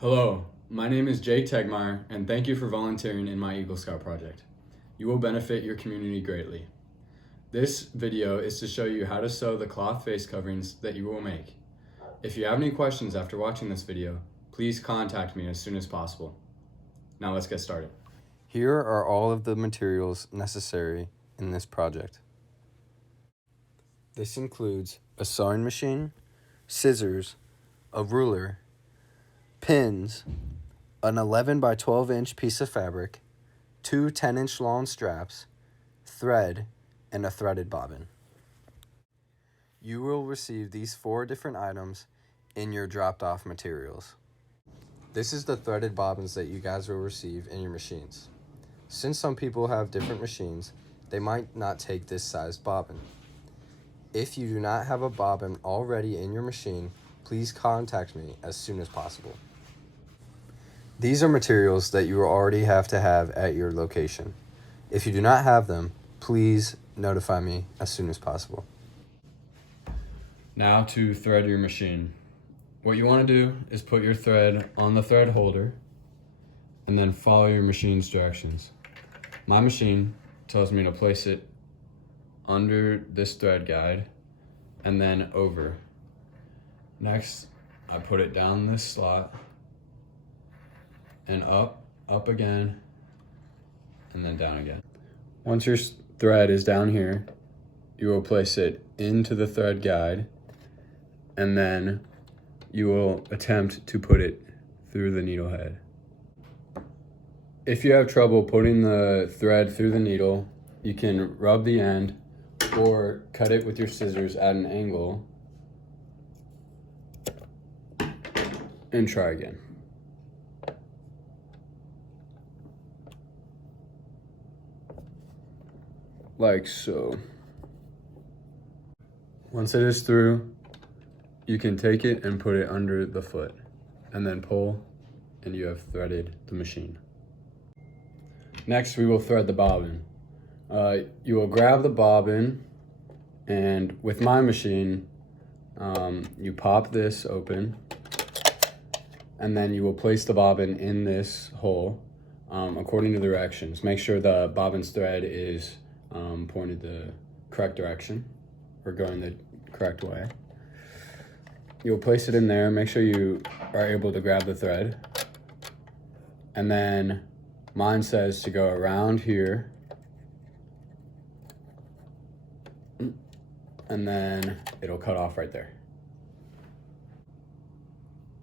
Hello, my name is Jake Tegmeyer, and thank you for volunteering in my Eagle Scout project. You will benefit your community greatly. This video is to show you how to sew the cloth face coverings that you will make. If you have any questions after watching this video, please contact me as soon as possible. Now let's get started. Here are all of the materials necessary in this project. This includes a sewing machine, scissors, a ruler, pins, an 11 by 12 inch piece of fabric, two 10-inch long straps, thread, and a threaded bobbin. You will receive these 4 different items in your dropped off materials. This is the threaded bobbins that you guys will receive in your machines. Since some people have different machines, they might not take this sized bobbin. If you do not have a bobbin already in your machine, please contact me as soon as possible. These are materials that you will already have to have at your location. If you do not have them, please notify me as soon as possible. Now to thread your machine. What you want to do is put your thread on the thread holder and then follow your machine's directions. My machine tells me to place it under this thread guide and then over. Next, I put it down this slot and up again, and then down again. Once your thread is down here, you will place it into the thread guide, and then you will attempt to put it through the needle head. If you have trouble putting the thread through the needle, you can rub the end or cut it with your scissors at an angle and try again. Like so. Once it is through, you can take it and put it under the foot and then pull, and you have threaded the machine. Next, we will thread the bobbin. You will grab the bobbin, and with my machine, you pop this open, and then you will place the bobbin in this hole according to the directions. Make sure the bobbin's thread is pointed the correct direction or going the correct way. You'll place it in there, make sure you are able to grab the thread. And then mine says to go around here, and then it'll cut off right there.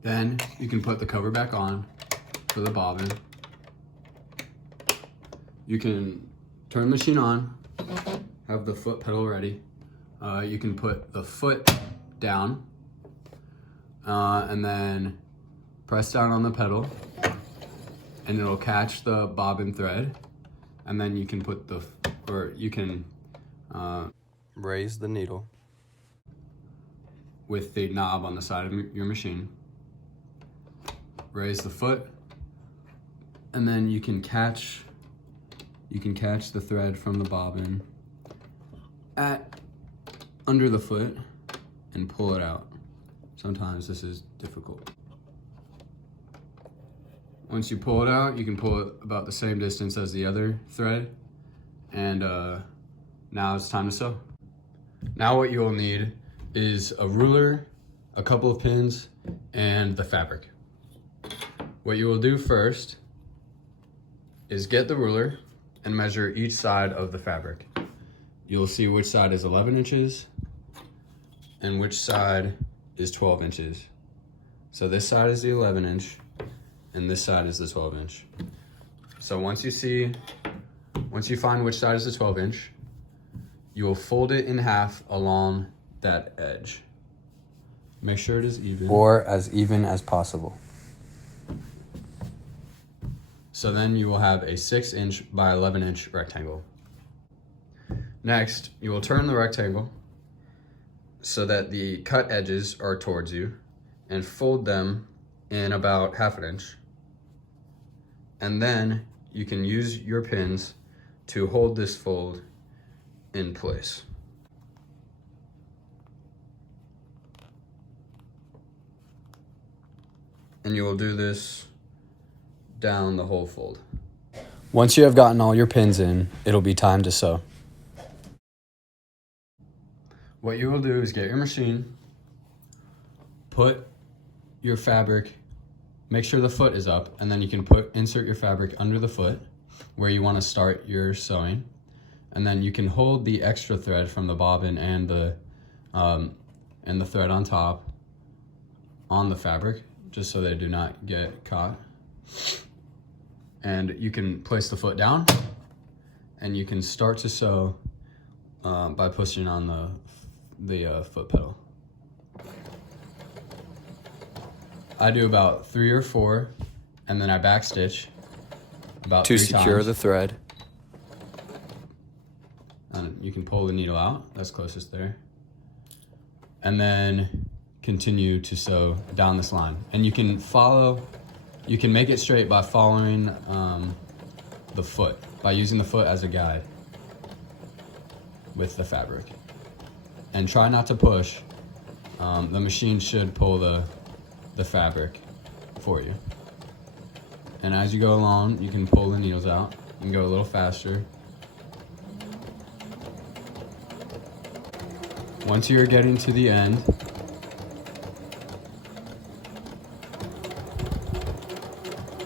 Then you can put the cover back on for the bobbin. You can turn the machine on, have the foot pedal ready. You can put the foot down and then press down on the pedal, and it'll catch the bobbin thread. And then you can put Raise the needle with the knob on the side of your machine. Raise the foot, and then you can catch the thread from the bobbin under the foot and pull it out. Sometimes this is difficult. Once you pull it out, you can pull it about the same distance as the other thread, and now it's time to sew. Now what you will need is a ruler, a couple of pins, and the fabric. What you will do first is get the ruler and measure each side of the fabric. You'll see which side is 11 inches and which side is 12 inches. So this side is the 11 inch and this side is the 12 inch. So once you find which side is the 12 inch, you will fold it in half along that edge. Make sure it is even. or as even as possible. So then you will have a 6-inch by 11-inch rectangle. Next, you will turn the rectangle so that the cut edges are towards you and fold them in about 1/2 inch. And then you can use your pins to hold this fold in place. And you will do this down the whole fold. Once you have gotten all your pins in, it'll be time to sew. What you will do is get your machine, put your fabric, make sure the foot is up, and then you can insert your fabric under the foot where you want to start your sewing. And then you can hold the extra thread from the bobbin and the thread on top on the fabric, just so they do not get caught. And you can place the foot down, and you can start to sew by pushing on the foot pedal. I do about 3 or 4, and then I backstitch about 3 times. To secure the thread. And you can pull the needle out, that's closest there. And then continue to sew down this line. And you can make it straight by following the foot, by using the foot as a guide with the fabric. And try not to push. The machine should pull the fabric for you. And as you go along, you can pull the needles out. You can go a little faster. Once you're getting to the end,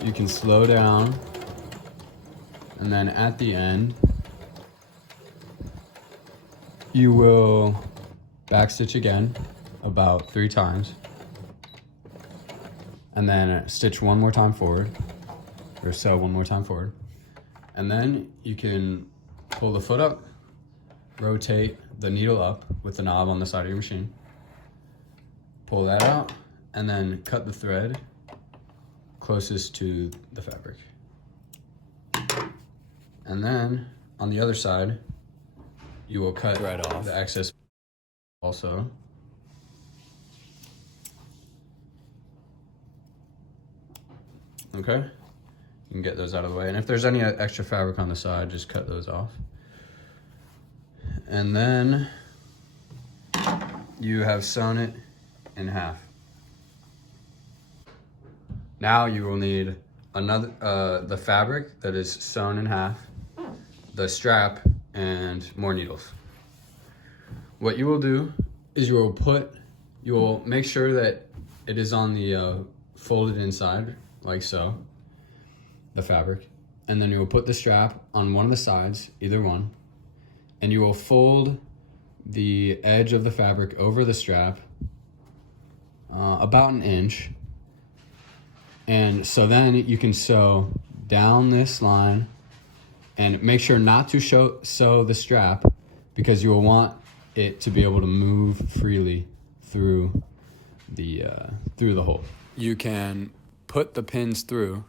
you can slow down, and then at the end, you will backstitch again about 3 times, and then stitch one more time forward, or sew one more time forward, and then you can pull the foot up, rotate the needle up with the knob on the side of your machine, pull that out, and then cut the thread closest to the fabric. And then on the other side, you will cut thread off the excess also. Okay, you can get those out of the way. And if there's any extra fabric on the side, just cut those off. And then you have sewn it in half. Now you will need the fabric that is sewn in half, the strap, and more needles. What you will do is you will make sure that it is on the folded inside, like so, the fabric. And then you will put the strap on one of the sides, either one, and you will fold the edge of the fabric over the strap about 1 inch. And so then you can sew down this line, and make sure not to sew the strap, because you will want it to be able to move freely through the hole. You can put the pins through,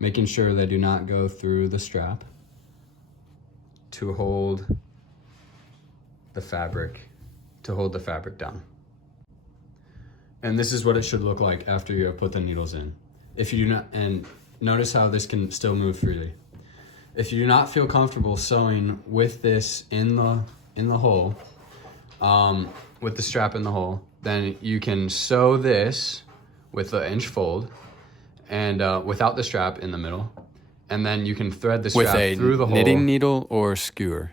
making sure they do not go through the strap, to hold the fabric down. And this is what it should look like after you have put the needles in. If you do not, and notice how this can still move freely. If you do not feel comfortable sewing with this in the hole, with the strap in the hole, then you can sew this with an inch fold, and without the strap in the middle, and then you can thread the strap through the hole. With a knitting needle or skewer.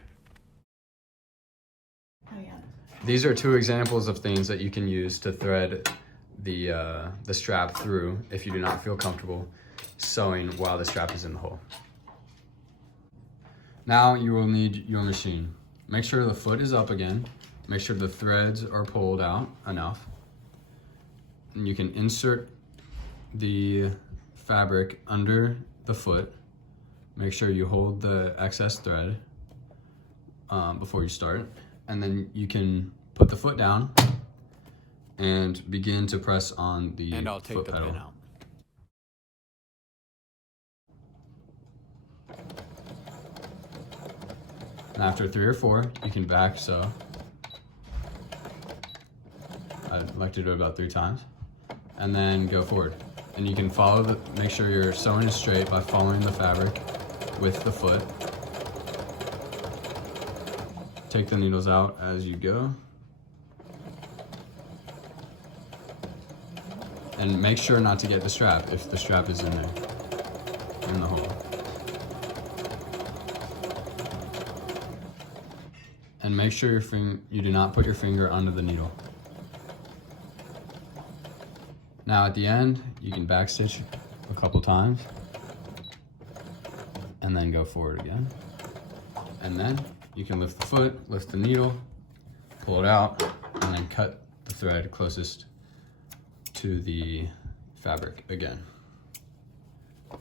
These are 2 examples of things that you can use to thread the strap through if you do not feel comfortable sewing while the strap is in the hole. Now you will need your machine. Make sure the foot is up again. Make sure the threads are pulled out enough. And you can insert the fabric under the foot. Make sure you hold the excess thread before you start. And then you can put the foot down and begin to press on the And I'll take foot the pedal. pin out. And after 3 or 4, you can back sew. I like to do it about 3 times. And then go forward. And you can make sure your sewing is straight by following the fabric with the foot. Take the needles out as you go. And make sure not to get the strap if the strap is in there, in the hole. And make sure you do not put your finger under the needle. Now at the end, you can backstitch a couple times and then go forward again. And then you can lift the foot, lift the needle, pull it out, and then cut the thread closest to the fabric again.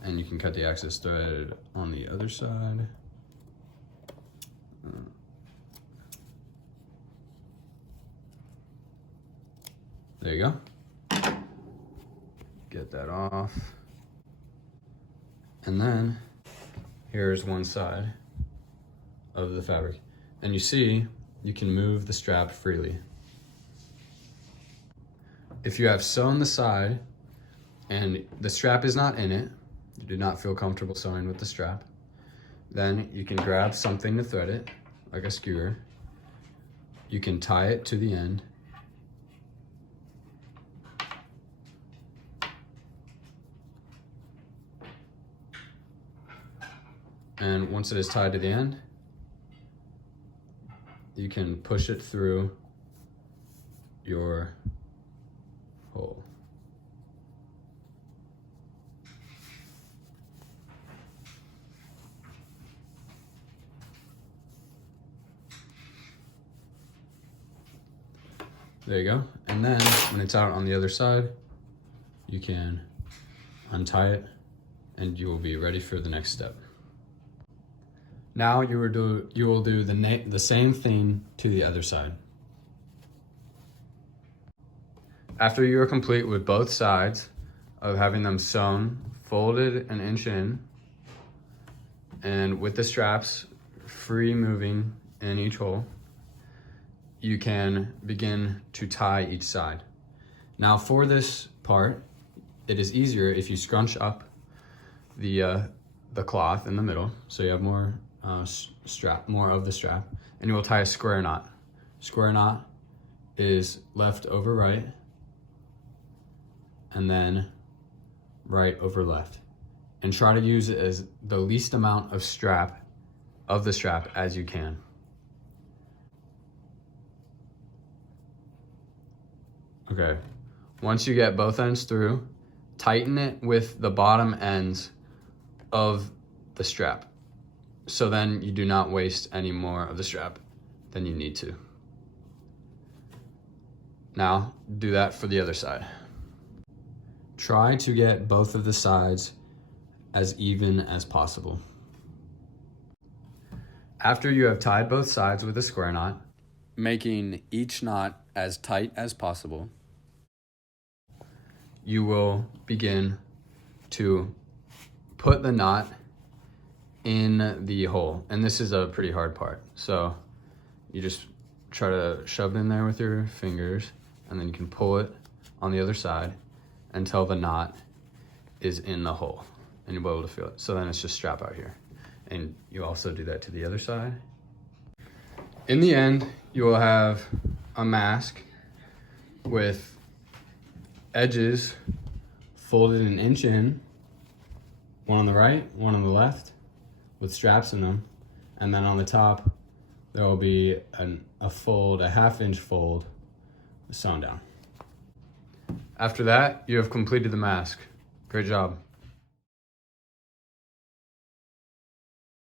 And you can cut the excess thread on the other side. There you go. Get that off. And then here's one side of the fabric. And you see, you can move the strap freely. If you have sewn the side and the strap is not in it, you do not feel comfortable sewing with the strap, then you can grab something to thread it, like a skewer. You can tie it to the end. And once it is tied to the end, you can push it through your hole. There you go. And then when it's out on the other side, you can untie it and you will be ready for the next step. Now you will do the same thing to the other side. After you are complete with both sides of having them sewn, folded an inch in, and with the straps free moving in each hole, you can begin to tie each side. Now for this part, it is easier if you scrunch up the cloth in the middle, so you have more more of the strap, and you will tie a square knot. Square knot is left over right, and then right over left. And try to use it as the least amount of the strap as you can. Okay, once you get both ends through, tighten it with the bottom ends of the strap. So then you do not waste any more of the strap than you need to. Now, do that for the other side. Try to get both of the sides as even as possible. After you have tied both sides with a square knot, making each knot as tight as possible, you will begin to put the knot in the hole. And this is a pretty hard part. So you just try to shove it in there with your fingers, and then you can pull it on the other side until the knot is in the hole and you'll be able to feel it. So then it's just strap out here. And you also do that to the other side. In the end, you will have a mask with edges folded an inch in, one on the right, one on the left, with straps in them. And then on the top, there will be a half-inch fold sewn down. After that, you have completed the mask. Great job.